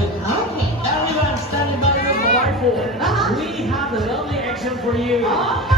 good. Okay. Everyone standing by your for. Uh -huh. We have a lovely action for you. Oh.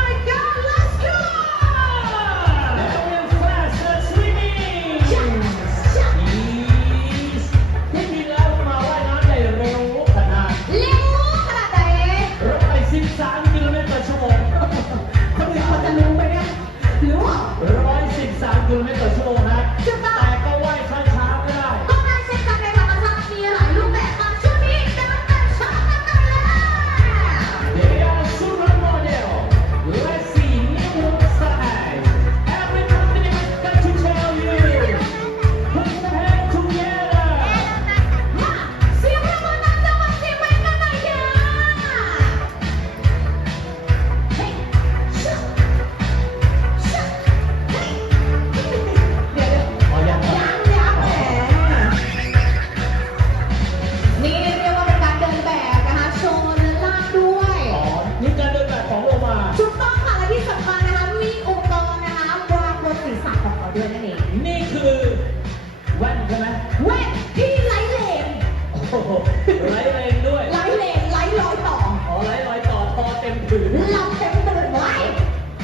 ไล่เลนด้วย ไล่เลนไล่ร้อยต่ออ๋อไร้อยต่อพอเต็มผืงหลับเต็มตื่นไว้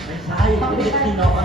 ไม่ใช่ไม่ได้กินนอน ไม่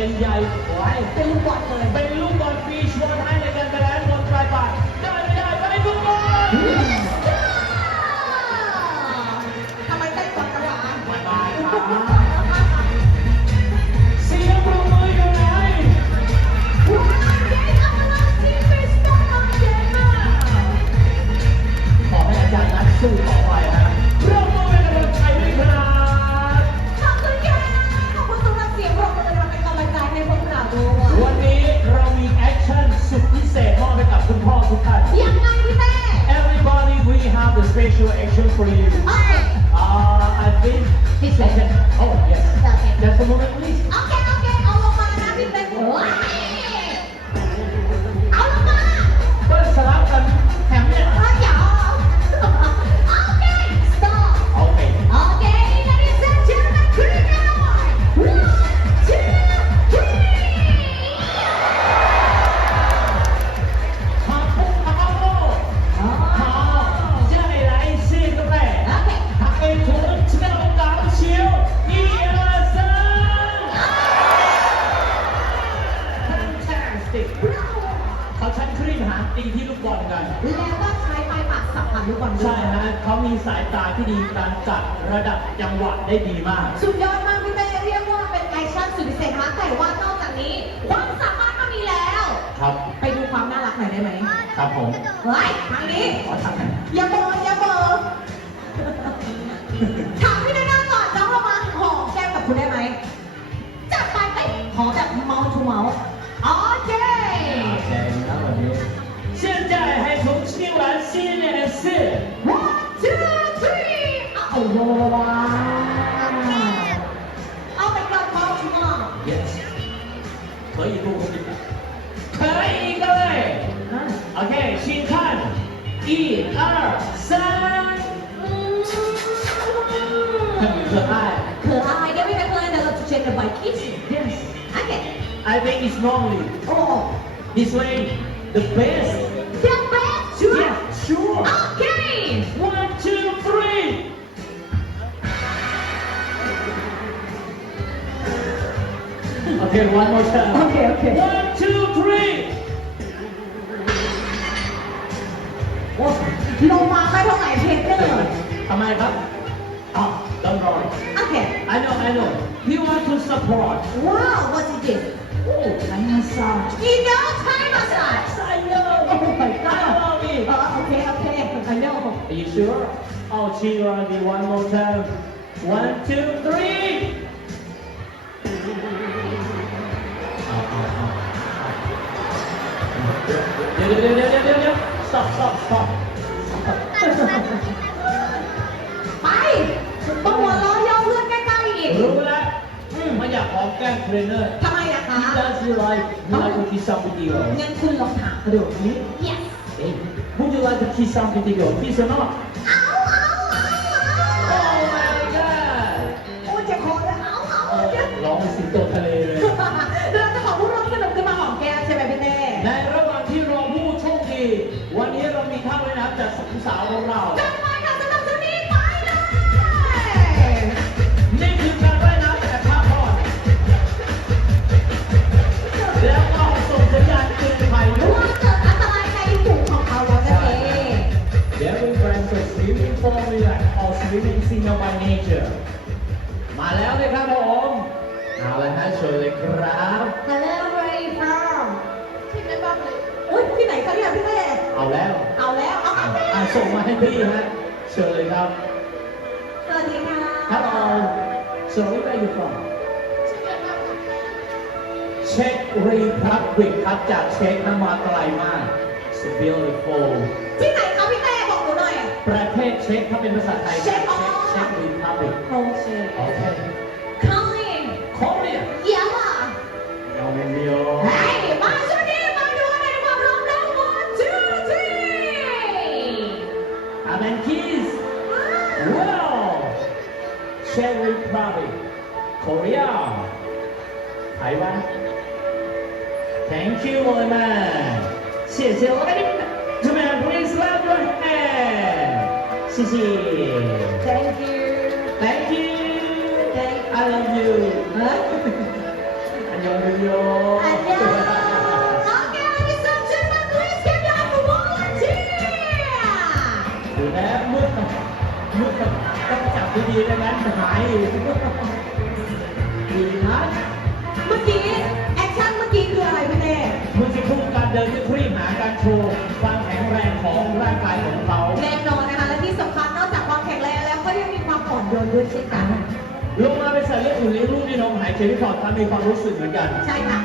เป็นใหญ่เป็นลูกบอลเลย เป็นลูกบอลฟีชวอนให้ Special action for you. Uh, I think. This way. Oh, yes. Just a moment. หาตีที่ลูกบอลกัน แล้วก็ใช้ไฟปักสับผันลูกบอลใช่ฮะเขามีสายตาที่ดีการจัดระดับจังหวะได้ดีมาก สุดยอดมากพี่เต้เรียกว่าเป็นไอชั่นสุดพิเศษนะแต่ว่านอกจากนี้ความสามารถก็มีแล้ว ครับ ไปดูความน่ารักหน่อยได้ไหมครับผมไว้ทางนี้อย่าเบอร์อย่าเบอร์ถามพี่ได้หน้าก่อนน้องเรามาหอมแก้มกับคุณได้ไหมจับไปไปขอแบบเมาส์ทูเมาส์ kitchen? Yes. Okay. I think it's normally. Oh. This way, the best. The best? Sure. Yeah, sure. Okay. One, two, three. Okay, one more time. Okay, okay. One, two, three. โอ้ลงมาไม่เท่าไหร่เพจเนอร์ทำไมครับอ้าว I know I know he want to support ว้าว what is this oh Thai massage you know Thai massage I know oh my god Allow me เออโอเคโอเค I know Are you sure? I'll cheat you on the one more time. One, two, three. เดี๋ยวเดี๋ยวเดี๋ยวเดี๋ยวเดี๋ยวเดี๋ยว stop stop stop มาอยากหอมแก้มเทรนเนอร์ ทำไมอะคะ He does you like you like to kiss some video งั้นคุณลองถามเขาดูนี่ yes Hey would you like to kiss some video kiss or not เอาเอาเอา Oh my god โอ้เจ็บคอเลยเอาเอาเออเจ็บร้องเป็นสิงโตทะเลเลย เราจะขอผู้ร่วมสนุกขึ้นมาหอมแก้มใช่ไหมพี่เต้ในระหว่างที่รอผู้โชคดี วันนี้เรามีท่าว่ายน้ำจากสาวของเรา or swimming signal by nature มาแล้วเลยครับผมเอาเลยฮะเชิญเลยครับ Hello where are you from ที่ไหนบ้างเลยอุ้ยที่ไหนคะเนี่ยพี่เต้เอาแล้ว เอาแล้วเอาอะเอาอะส่งมาให้พี่ฮะเชิญเลยครับ สวัสดีค่ะ Hello so where are you from เช็กรีพับลิกครับจากเช็กน้ำมาไกลมาก It's beautiful ที่ไหนคะพี่เต้ ช็กถ้าเป็นภาษาไทย เช็กอ๋อ เช็กรีพับลิก โอเค โอเค Coming โคเรีย เยี่ยมอ่ะ ยาวเดียว เฮ้ยมาช่วยดีมาดูในความพร้อมแล้ว one two three อาแมนคีสว้าวเช็กรีพับลิกโคเรียไต้หวัน Thank you 我们谢谢我们这边 please clap your hand 谢谢 thank you Thank you Thank I love you เฮ้ยอันยองโยอันยอง Okay ladies and gentlemen please give it up for volunteer ดูแลมืดมืดต้องจับดีๆนะงั้นหายอีกดีนะ เมื่อกี้แอคชั่นเมื่อกี้คืออะไรพี่เต้ เมื่อสักครู่การเดินที่ครีบหาการโชว์ความแข็งแรงของร่างกายของเขา ด้วยเช่นกัน ลงมาเป็นสายเลือดอุ่นเลี้ยงลูกด้วยนมหายใจไม่ถอดทำมีความรู้สึกเหมือนกัน ใช่ค่ะ